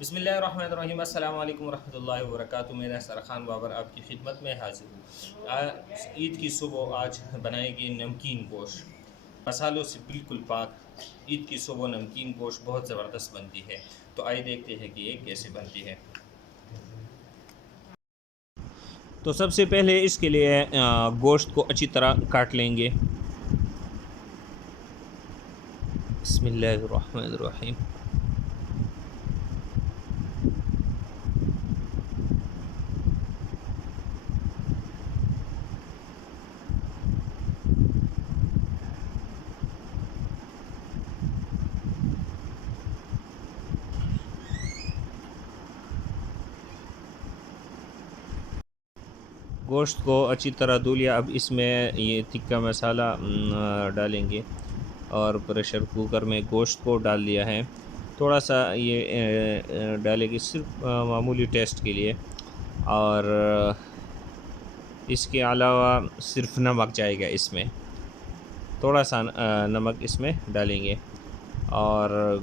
بسم اللہ الرحمن الرحیم۔ السلام علیکم ورحمۃ اللہ وبرکاتہ۔ میں سرخان بابر آپ کی خدمت میں حاضر ہوں۔ عید کی صبح آج بنائے گی نمکین گوشت، مسالوں سے بالکل پاک۔ عید کی صبح نمکین گوشت بہت زبردست بنتی ہے، تو آئیے دیکھتے ہیں کہ یہ کیسے بنتی ہے۔ تو سب سے پہلے اس کے لیے گوشت کو اچھی طرح کاٹ لیں گے۔ بسم اللہ الرحمن الرحیم۔ گوشت کو اچھی طرح دھو لیا۔ اب اس میں یہ تکہ مسالہ ڈالیں گے، اور پریشر کوکر میں گوشت کو ڈال دیا ہے۔ تھوڑا سا یہ ڈالے گی صرف معمولی ٹیسٹ کے لیے، اور اس کے علاوہ صرف نمک جائے گا اس میں، تھوڑا سا نمک اس میں ڈالیں گے، اور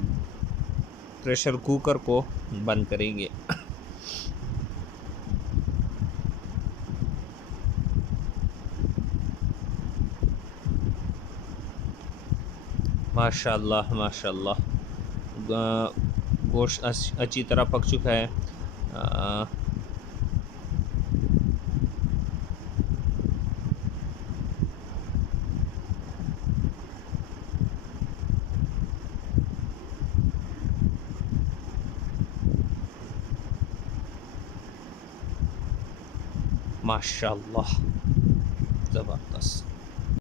پریشر کوکر کو بند کریں گے۔ ماشاء اللہ ماشاء اللہ، گوشت اچھی طرح پک چکا ہے۔ ماشاء اللہ زبردست۔